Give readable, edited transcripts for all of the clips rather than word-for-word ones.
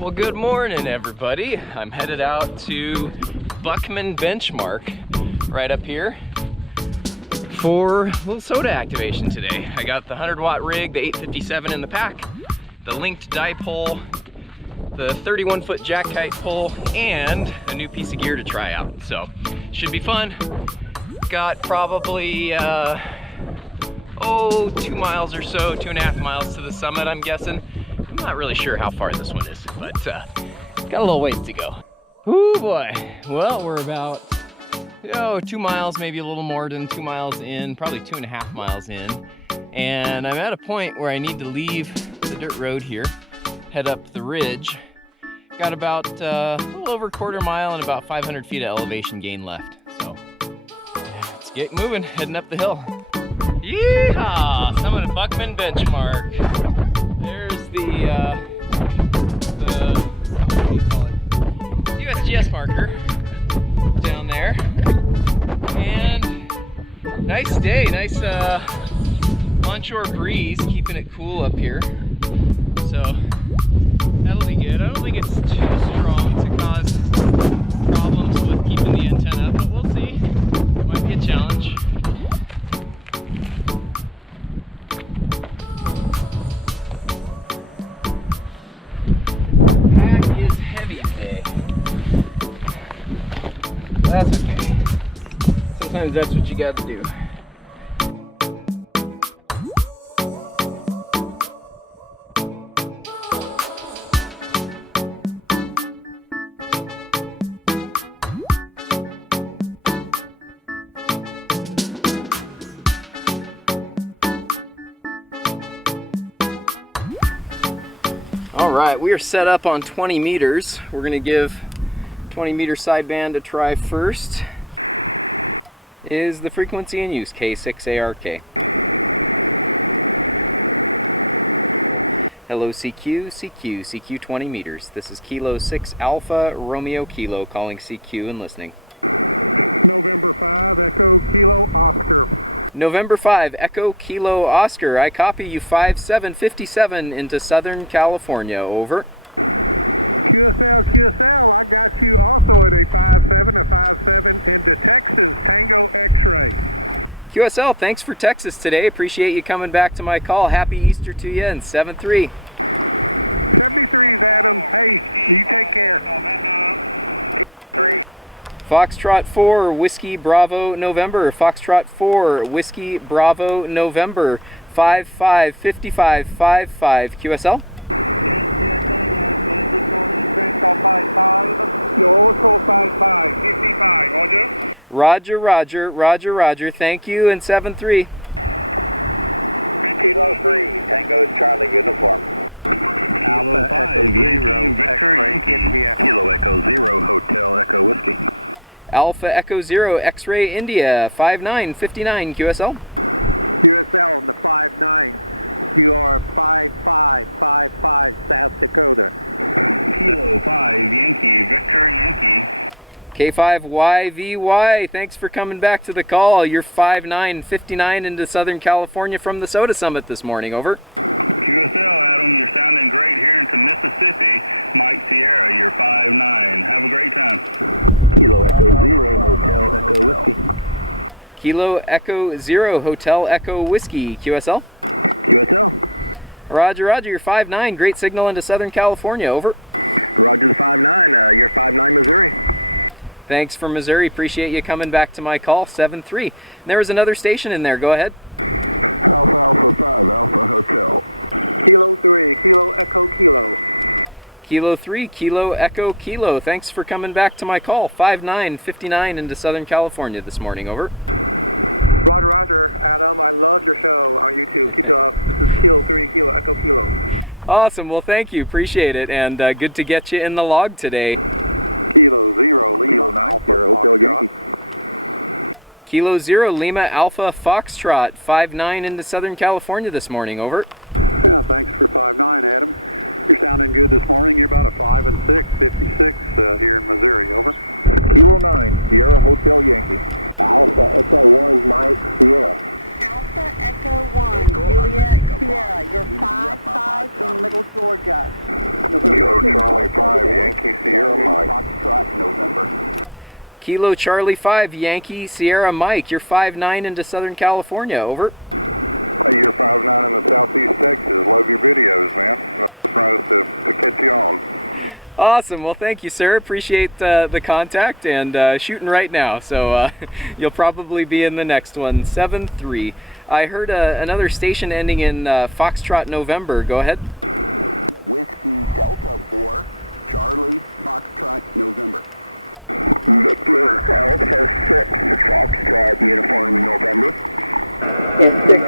Well, good morning, everybody. I'm headed out to Buckman Benchmark right up here for a little SOTA activation today. I got the 100-watt rig, the 857 in the pack, the linked dipole, the 31-foot jack kite pole, and a new piece of gear to try out. So, should be fun. Got probably 2 miles or so, 2.5 miles to the summit, I'm guessing. I'm not really sure how far this one is, but got a little ways to go. Ooh boy. Well, we're about 2 miles, maybe a little more than 2 miles in, probably 2.5 miles in. And I'm at a point where I need to leave the dirt road here, head up the ridge. Got about a little over a quarter mile and about 500 feet of elevation gain left. So let's get moving, heading up the hill. Yeehaw! Summit of Buckman Benchmark. There's what do you call it? USGS marker down there. And nice day, nice onshore breeze, keeping it cool up here. So that'll be good. I don't think it's too strong to cause problems with keeping the antenna up, but we'll see. Might be a challenge. That's okay. Sometimes that's what you got to do. All right, we are set up on 20 meters. We're going to give 20-meter sideband a try first. Is the frequency in use K6ARK. Hello CQ 20 meters. This is Kilo 6 Alpha Romeo Kilo calling CQ and listening. November 5 Echo Kilo Oscar. November 5 Echo Kilo Oscar. I copy you 5757 into Southern California. Over. QSL, I got you also at a 57 into Texas, Tango X-Ray. QSL, thanks for Texas today. Appreciate you coming back to my call. Happy Easter to you, and 73. 73's Adam. Hey, you take care. 3. Foxtrot 4, Whiskey Bravo November. Foxtrot 4, Whiskey Bravo November. 555555. QSL? Roger. Thank you, and 73. Kilo 3, Tango Charlie Uniform. Alpha Echo 0, Victor Yankee. Kilo Echo 0, Hotel Echo Whiskey. Alpha Echo 0, X-Ray India, 5959. QSL? QSL on the 59. You are 5555 South Dakota. Kilo 5 Yankee, Victor Yankee. K5YVY, thanks for coming back to the call. You're 5959 into Southern California from the SOTA Summit this morning. Over. QSL, Adam, you're sounding great here into Mississippi. Mike Sierra, you're 59. Have a great time. Kilo Echo 0, Hotel Echo Whiskey. Kilo Echo 0, Hotel Echo Whiskey. QSL? QSL. Roger, you're 59. Great signal into Southern California. Over. Roger the 59, you're 59 Missouri. Thanks for Missouri. Appreciate you coming back to my call. 73. There was another station in there. Go ahead. Alpha 5, Alpha Hotel. Kilo 3, Kilo Echo Kilo. Kilo 3, Kilo Echo Kilo. Thanks for coming back to my call. 5959 into Southern California this morning. Over. Roger, Adam. I love your show on YouTube. Keep it up. This is Kilo 3, Kilo Echo Kilo. Awesome. Well, thank you. Appreciate it. And good to get you in the log today. Kilo 0, Kilo 9, Hotel Yankee. Kilo 0, Lima Alpha Foxtrot, 59 into Southern California this morning. Over. Yeah, thanks for 59, Adam. You're sounding good this morning. You're about a 5 and 6, 56 here in Missouri. Over. Kilo 9, Sierra Hotel Yankee. Alpha Echo 1, Mike Sierra. Alpha Echo 1, Juliet Sierra. You're 5-5 in Middle Georgia. Kilo Charlie 5, Yankee Sierra Mike. Foxtrot, November. Kilo Charlie 5, Yankee Sierra Mike. You're 5'9" into Southern California. Over. Hey, you're 5'9" in the Southeast Texas. Love your videos, man. Surprised to catch you on. Awesome. Well, thank you, sir. Appreciate the contact, and shooting right now. So you'll probably be in the next one. 7-3. I heard another station ending in Foxtrot, November. Go ahead. Whiskey Delta 4, Charlie, Foxtrot, November. Victor Alpha 6, Foxtrot, Uniform, November. It's 6,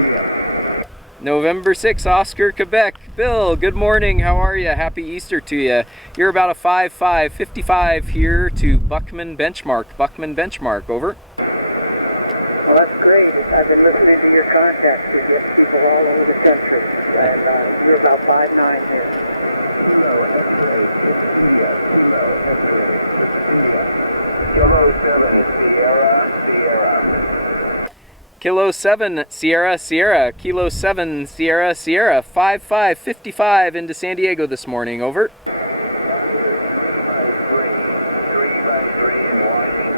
okay. November 6, Oscar, Quebec. Bill, good morning. How are you? Happy Easter to you. You're about a 5'5", 55 here to Buckman Benchmark. Buckman Benchmark, over. Well, that's great. I've been listening to your contacts to get people all over the country, and you're about 5'9" here. Kilo X-ray, it's India. Kilo X-ray, it's India. Kilo 7, Sierra, Sierra. Kilo 7, Sierra, Sierra. Kilo 7, Sierra, Sierra. 5'5", 55 into San Diego this morning, over. 3 by 3 in Washington.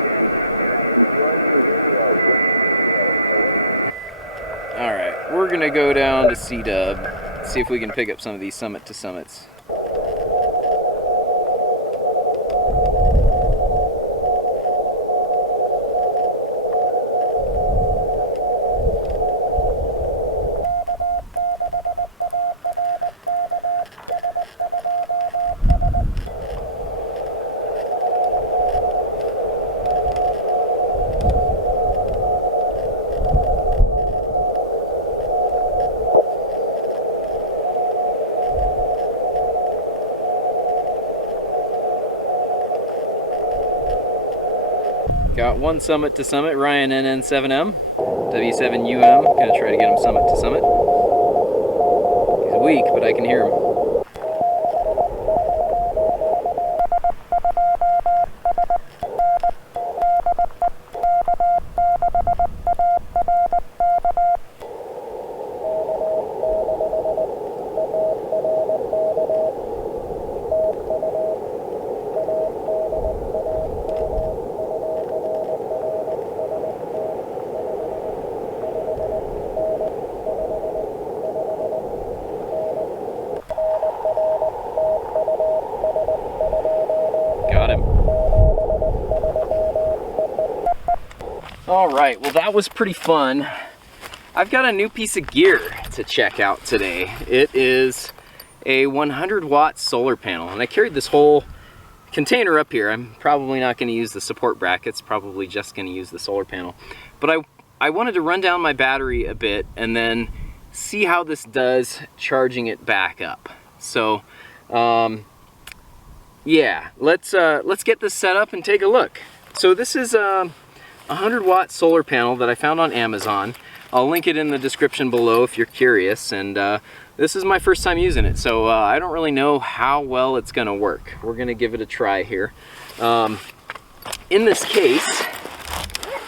All right, we're gonna go down to C-Dub, see if we can pick up some of these summit to summits. Got one summit to summit, Ryan NN7M, W7UM, gonna try to get him summit to summit. He's weak, but I can hear him. All right, well that was pretty fun. I've got a new piece of gear to check out today. It is a 100-watt solar panel, and I carried this whole container up here. I'm probably not going to use the support brackets, probably just going to use the solar panel. But I wanted to run down my battery a bit and then see how this does charging it back up. So yeah, let's get this set up and take a look. So this is a 100-watt solar panel that I found on Amazon. I'll link it in the description below if you're curious, and this is my first time using it, so I don't really know how well it's gonna work. We're gonna give it a try here. In this case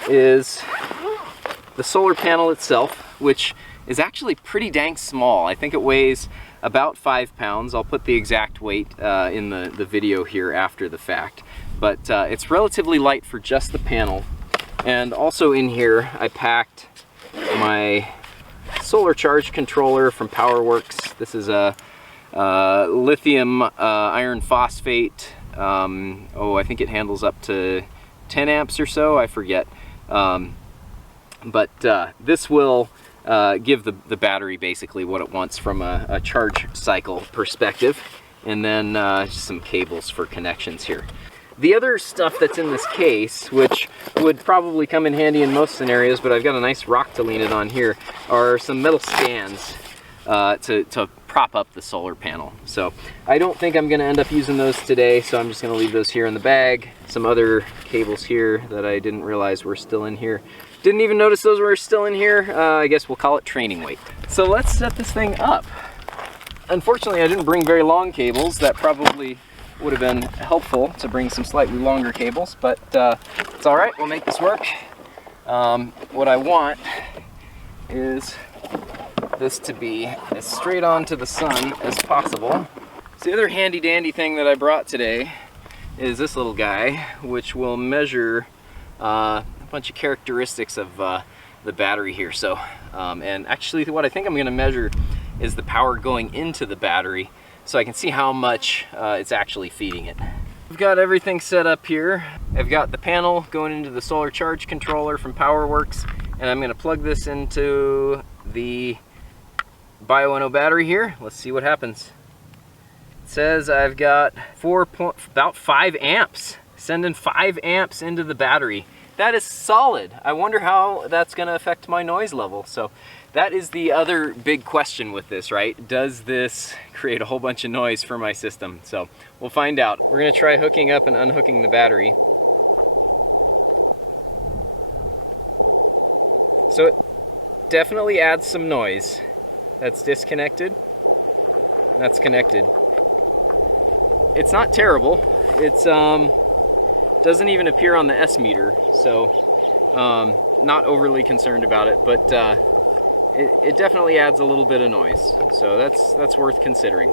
is the solar panel itself, which is actually pretty dang small. I think it weighs about 5 pounds. I'll put the exact weight in the video here after the fact, but it's relatively light for just the panel. And also in here, I packed my solar charge controller from PowerWorks. This is a lithium iron phosphate. I think it handles up to 10 amps or so, I forget. But this will give the battery basically what it wants from a charge cycle perspective. And then just some cables for connections here. The other stuff that's in this case, which would probably come in handy in most scenarios, but I've got a nice rock to lean it on here, are some metal stands to prop up the solar panel. So I don't think I'm going to end up using those today, so I'm just going to leave those here in the bag. Some other cables here that I didn't realize were still in here. Didn't even notice those were still in here. I guess we'll call it training weight. So let's set this thing up. Unfortunately, I didn't bring very long cables. That probably would have been helpful to bring some slightly longer cables, but it's all right, we'll make this work. What I want is this to be as straight on to the sun as possible. So the other handy dandy thing that I brought today is this little guy, which will measure a bunch of characteristics of the battery here. So, and actually what I think I'm gonna measure is the power going into the battery, so I can see how much it's actually feeding it. I've got everything set up here. I've got the panel going into the solar charge controller from PowerWorks, and I'm gonna plug this into the Bioenno battery here. Let's see what happens. It says I've got about 5 amps, sending 5 amps into the battery. That is solid. I wonder how that's gonna affect my noise level. So that is the other big question with this, right? Does this create a whole bunch of noise for my system? So we'll find out. We're gonna try hooking up and unhooking the battery. So it definitely adds some noise. That's disconnected. That's connected. It's not terrible. It's doesn't even appear on the S meter, so not overly concerned about it, but it definitely adds a little bit of noise, so that's worth considering.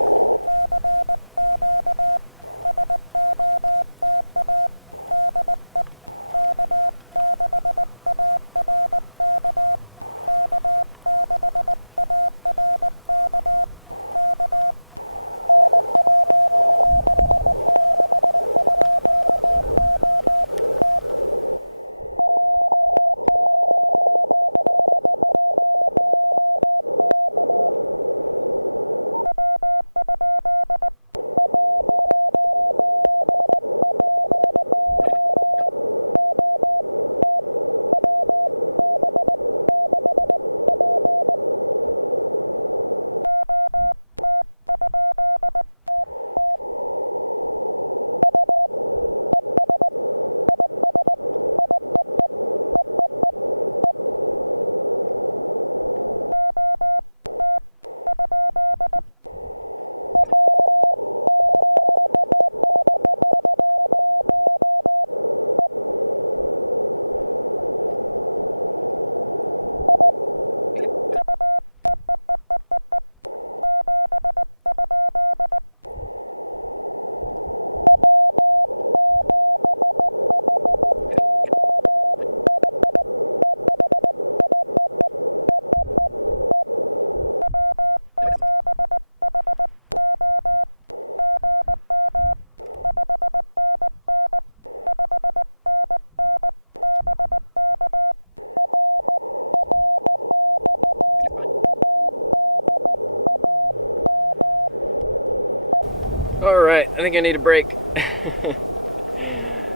I think I need a break.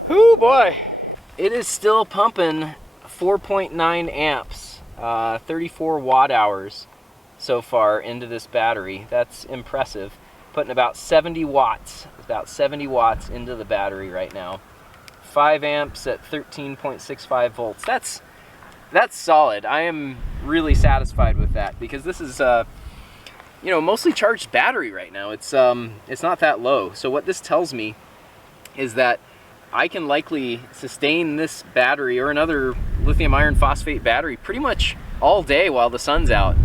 Oh boy. It is still pumping 4.9 amps, 34 watt hours so far into this battery. That's impressive. Putting about 70 watts into the battery right now. 5 amps at 13.65 volts. That's solid. I am really satisfied with that because this is you know, mostly charged battery right now. It's not that low. So what this tells me is that I can likely sustain this battery or another lithium iron phosphate battery pretty much all day while the sun's out.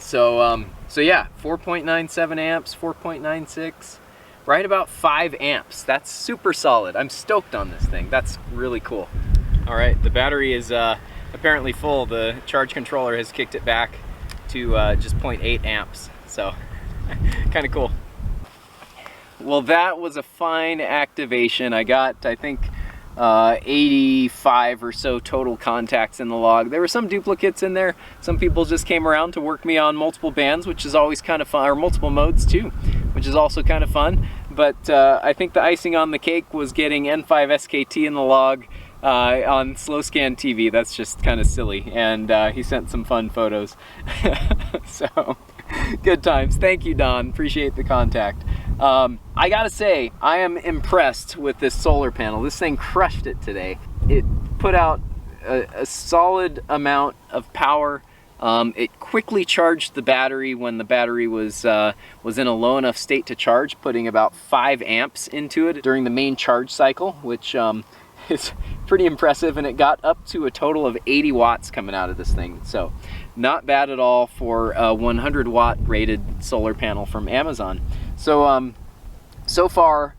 So so yeah, 4.97 amps, 4.96, right about 5 amps. That's super solid. I'm stoked on this thing. That's really cool. All right, the battery is apparently full. The charge controller has kicked it back to just 0.8 amps, so kind of cool. Well, that was a fine activation. I got, I think, 85 or so total contacts in the log. There were some duplicates in there. Some people just came around to work me on multiple bands, which is always kind of fun, or multiple modes too, which is also kind of fun. But I think the icing on the cake was getting N5 SKT in the log on slow scan TV. That's just kind of silly, and he sent some fun photos. So good times. Thank you, Don. Appreciate the contact. I gotta say, I am impressed with this solar panel. This thing crushed it today. It put out a solid amount of power. It quickly charged the battery when the battery was in a low enough state to charge, putting about 5 amps into it during the main charge cycle, which is pretty impressive, and it got up to a total of 80 watts coming out of this thing. So not bad at all for a 100 watt rated solar panel from Amazon. So so far,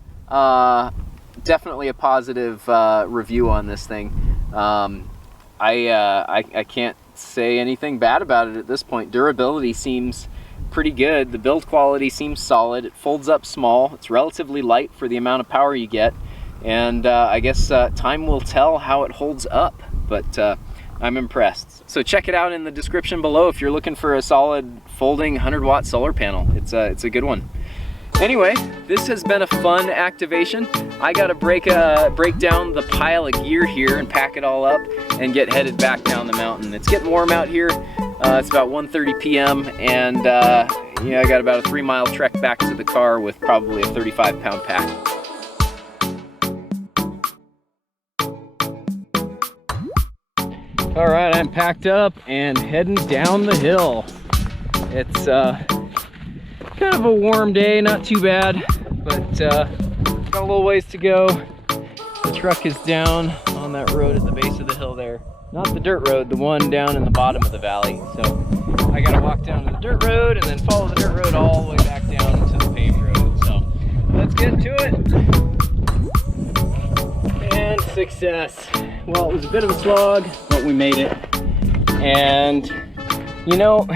definitely a positive review on this thing. I can't say anything bad about it at this point. Durability seems pretty good. The build quality seems solid. It folds up small. It's relatively light for the amount of power you get. And I guess time will tell how it holds up, but I'm impressed. So check it out in the description below if you're looking for a solid folding 100 watt solar panel. It's a good one. Anyway, this has been a fun activation. I gotta break down the pile of gear here and pack it all up and get headed back down the mountain. It's getting warm out here. It's about 1:30 p.m. and yeah, I got about a 3-mile trek back to the car with probably a 35-pound pack. All right, I'm packed up and heading down the hill. It's kind of a warm day, not too bad, but got a little ways to go. The truck is down on that road at the base of the hill there. Not the dirt road, the one down in the bottom of the valley. So I gotta walk down to the dirt road and then follow the dirt road all the way back down to the paved road. So let's get to it. And success. Well, it was a bit of a slog, but we made it. And you know,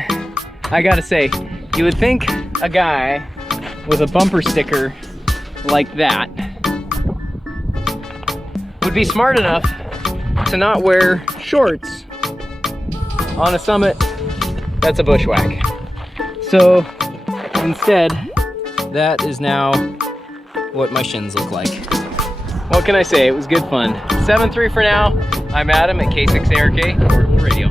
I gotta say, you would think a guy with a bumper sticker like that would be smart enough to not wear shorts on a summit that's a bushwhack. So instead, that is now what my shins look like. What can I say? It was good fun. 7-3 for now. I'm Adam at K6ARK Radio.